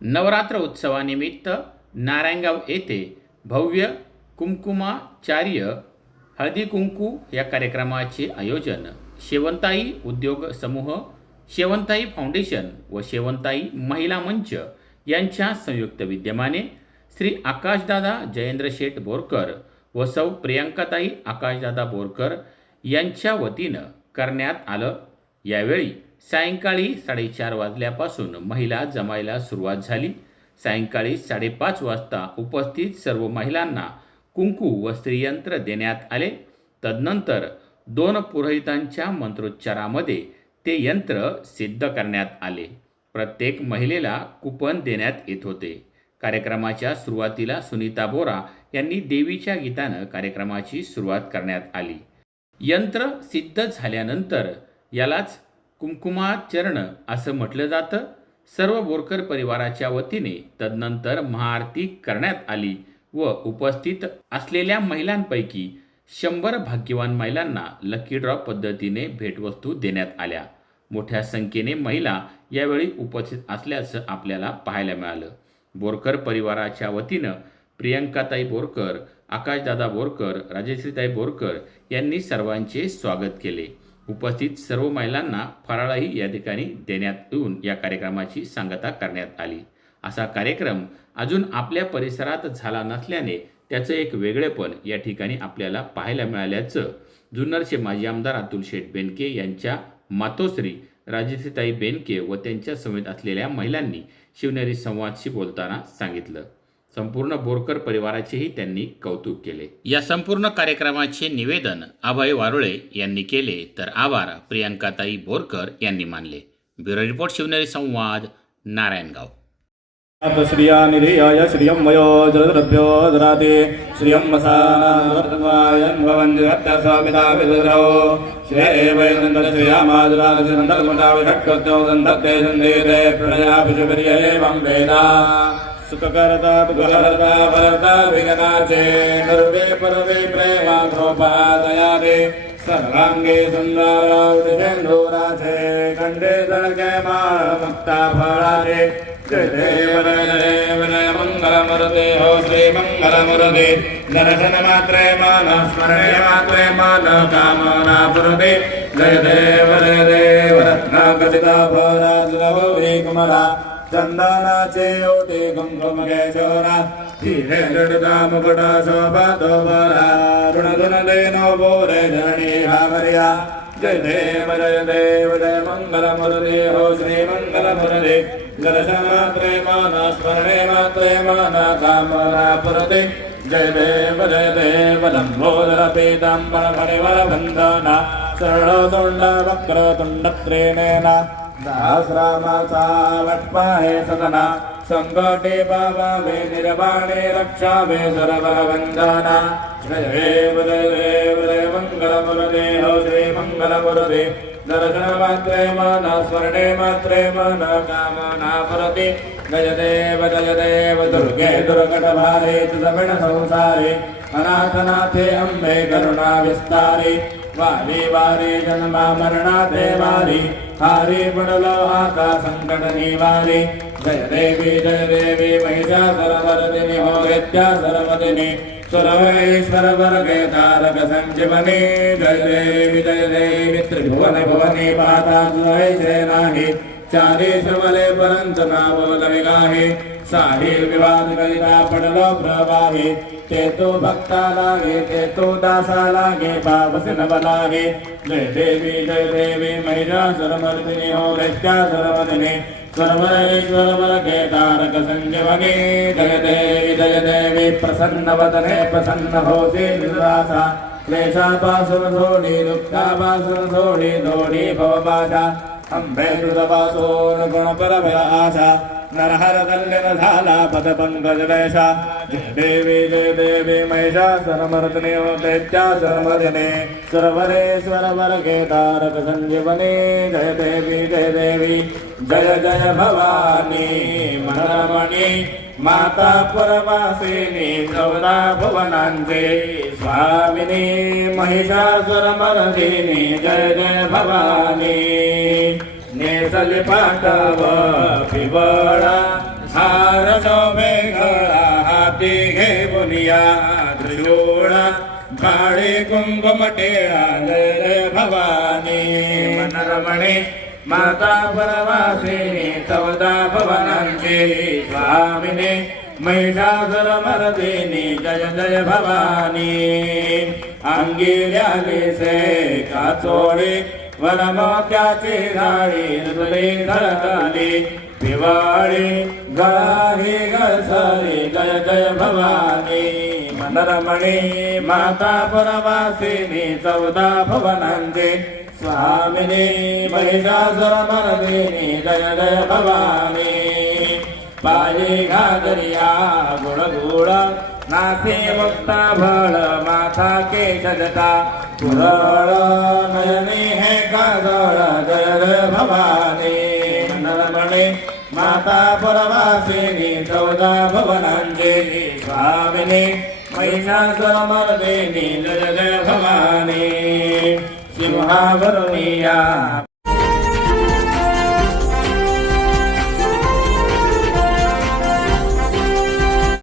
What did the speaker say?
नवरात्र उत्सवानिमित्त नारायणगाव येथे भव्य कुंकुमाचार्य हळदी कुंकू या कार्यक्रमाचे आयोजन शेवंताई उद्योग समूह शेवंताई फाउंडेशन व शेवंताई महिला मंच यांच्या संयुक्त विद्यमाने श्री आकाशदादा जयेंद्र शेठ बोरकर व सौ प्रियांकाताई आकाशदादा बोरकर यांच्या वतीनं करण्यात आलं. यावेळी सायंकाळी साडेचार वाजल्यापासून महिला जमायला सुरुवात झाली. सायंकाळी साडेपाच वाजता उपस्थित सर्व महिलांना कुंकू व स्त्रीयंत्र देण्यात आले. तदनंतर दोन पुरोहितांच्या मंत्रोच्चारामध्ये ते यंत्र सिद्ध करण्यात आले. प्रत्येक महिलेला कुपन देण्यात येत होते. कार्यक्रमाच्या सुरुवातीला सुनीता बोरा यांनी देवीच्या गीतानं कार्यक्रमाची सुरुवात करण्यात आली. यंत्र सिद्ध झाल्यानंतर यालाच कुंकुमाचरण असं म्हटलं जातं. सर्व बोरकर परिवाराच्या वतीने तदनंतर महाआरती करण्यात आली व उपस्थित असलेल्या महिलांपैकी शंभर भाग्यवान महिलांना लकी ड्रॉ पद्धतीने भेटवस्तू देण्यात आल्या. मोठ्या संख्येने महिला यावेळी उपस्थित असल्याचं आपल्याला पाहायला मिळालं. बोरकर परिवाराच्या वतीनं प्रियंकाताई बोरकर आकाशदादा बोरकर राजश्रीताई बोरकर यांनी सर्वांचे स्वागत केले. उपस्थित सर्व महिलांना फराळही या ठिकाणी देण्यात येऊन या कार्यक्रमाची सांगता करण्यात आली. असा कार्यक्रम अजून आपल्या परिसरात झाला नसल्याने त्याचं एक वेगळेपण या ठिकाणी आपल्याला पाहायला मिळाल्याचं जुन्नरचे माजी आमदार अतुल शेठ बेनके यांच्या मातोश्री राजेश्रीताई बेनके व त्यांच्या समेत असलेल्या महिलांनी शिवनेरी संवादशी बोलताना सांगितलं. संपूर्ण बोरकर परिवाराचेही त्यांनी कौतुक केले. या संपूर्ण कार्यक्रमाचे निवेदन अभय वारुळे यांनी केले तर आभार प्रियंकाताई बोरकर यांनी मानले. ब्युरो रिपोर्ट शिवनेरी संवाद नारायणगाव. श्रिया निधियाय श्रियं वयो जलद्रभ्यो दराति श्रियं सन्देते वेदा। सुखकर्ता दुःखहर्ता भरता विघ्नाचे नर्वे परवे प्रेमाग्रोपादयादे सर्वाङ्गे सुन्दरावृषेन्दूराधे कण्ठे सर्गे मुक्ता फलादे। जय देव जय देव जय मङ्गलमूर्ते हो श्रीमङ्गलमूर्ते दर्शनमात्रे मान स्मरणे मात्रे मान कामना पुरते। जय देव जय देव रत्नागदिता भराजलभे कुमला चंदनाचे ओटे कुंकुमगे चोरा हिरे जडदा मुकुट शोभा तो बरा ऋण धुन देनो बोरे धरणी भावर्या जय देव जय देव जय मंगल मुरली. हो श्री मंगल मुरली. दर्शन मात्रे मान स्मरणे मात्रे माना कामना पुरते. जय देव जय देव लंबोदर पीतांबर परिवर बंधना सरळ तोंड सदना संकटे बाबा वे निर्वाणे रक्षा वे सरवर वंदना हौ देव जय हो दर्शन मात्रे मन स्मरणे मात्रे मन कामना परति गज देव जय देव दुर्गे दुर्गटभारे तमिण संसारे. अनाथनाथे अम्बे करुणा विस्तारे. वारी वारी जन्मा मरणा देवारी. हारी पडलो आता संकट निवारी जय देवी जय देवी महिषा सरवरदिनी हो दैत्या सरवदिनी सुरवेश्वर वर्गे तारक संजीवनी. जय देवी जय देवी त्रिभुवन भुवनी पाता जय जय नाही. चारी श्रवले परंत नावल विगाहे साहिल विवाद करिता पडलो प्रवाही ते तो भक्ता लागे ते तो दासा लागे पावस नव लागे जय देवी जय देवी महिला सरमर्दिनी हो दैत्या सर्वरे सर्वर के तारक संजीवनी जय देवी जय देवी प्रसन्न वदने प्रसन्न होसी निरासा क्लेशापासून थोडी दुःखापासून थोडी थोडी भवपाशा अंबे कृतपासून गुण आशा नरहरदल्यन झाला पद जय देवी जय देवी महिषा सरमर्दने दैत्या त्या सरमर्दने सर्वरेश्वर वर्गे तारक संजीवनी जय देवी जय देवी जय जय भवानी मनरमणी। माता परमासिनी चौदा भुवनांचे स्वामिनी महिषासुरमर्दिनी जय जय भवानी। नेसली पाटाव पिवळा हार मेघळा हाती घे बुनिया त्रिजोळा काळे कुंकुम टेळा भवानी मनरमणे माता परवासिनी चौदा भवनांचे स्वामिने महिषासुर मर्दिनी जय जय भवानी. अंगी से काचोळी वनमोक्याची झाडे हृदय धडकली दिवाळी गळाही गळसरी जय जय भवानी मनरमणी माता परवासिनी चौदा भवनांचे स्वामिनी महिषासुर मर्दिनी जय जय भवानी. पाये घागरिया गुळ गुळ नासे मुक्ता भळ माथा केशजता पुरळ माता परमासिनी चौदा भवनांजली स्वामिनी महिषासुरमर्दिनी जय जय भवानी। सिंहावरुणीया